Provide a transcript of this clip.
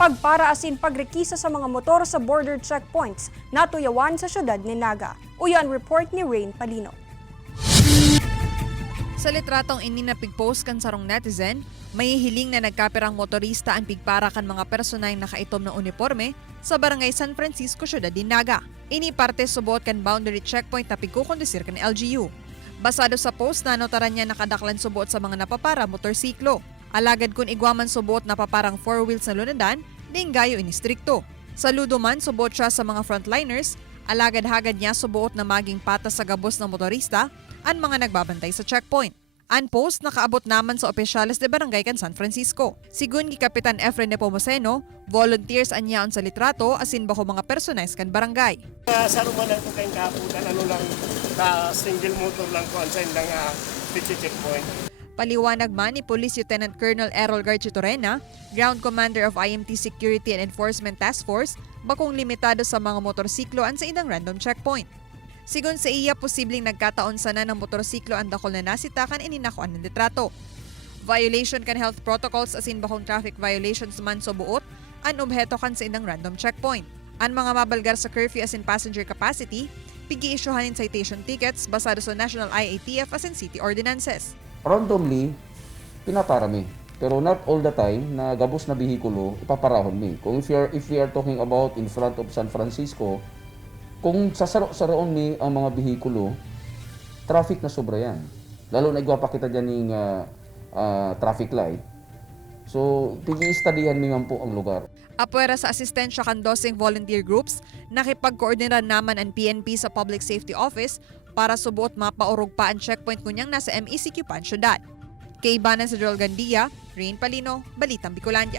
Pagparaasin pagrekisa sa mga motor sa border checkpoints na tuyawan sa syudad ni Naga. Uyan report ni Rain Palino. Sa litratong ininapigpost kan sarong netizen, may hiling na nagkapirang motorista ang pigpara kan mga personay nakaitom ng uniforme sa barangay San Francisco, syudad ni Naga. Ini parte subot kan boundary checkpoint na pigkukondisir kan LGU. Basado sa post na notaran niya nakadaklan subot sa mga napapara motorsiklo. Alagad kun igwaman subot na paparang 4 wheels na lunadan, ding gayo inistrikto. Saludo man subot siya sa mga frontliners, alagad-hagad niya subuot na maging patas sa gabos ng motorista ang mga nagbabantay sa checkpoint. Ang post nakaabot naman sa opisyales de barangay kan San Francisco. Sigun gi Kapitan Efren Nepomuceno, volunteers anyaon sa litrato asin bako mga personays kan barangay. Sa rumanan ko kayong kaputan, lang, single motor lang ko ang sa indang checkpoint. Paliwanag man ni Police Lieutenant Colonel Errol Garchitorena, Ground Commander of IMT Security and Enforcement Task Force, bakong limitado sa mga motorsiklo ang sa idang random checkpoint. Sigon sa iya, posibleng nagkataon sana ng motorsiklo ang dakol na nasitakan ininakuan ng litrato. Violation kan health protocols asin bakong traffic violations man so buot, ang obheto kan sa idang random checkpoint. Ang mga mabalgar sa curfew asin passenger capacity, pigi-issuhanin citation tickets basado sa National IATF asin city ordinances. Randomly, pinaparami. Pero not all the time na gabos na bihikulo, ipaparahon mi. Kung if we are talking about in front of San Francisco, kung sasaro-saroon mi ang mga bihikulo, traffic na sobra yan. Lalo na igwapakita dyan ng traffic light. So, tigi-studyhan mi man po ang lugar. Apwera sa asistensya kan dosing volunteer groups, nakipag-koordinate naman ang PNP sa Public Safety Office para subuot mapaurog pa ang checkpoint kunyang nasa MECQ pan syudad. Kay Ibanan sa Joel Gandia, Rain Palino, Balitang Bicolandia.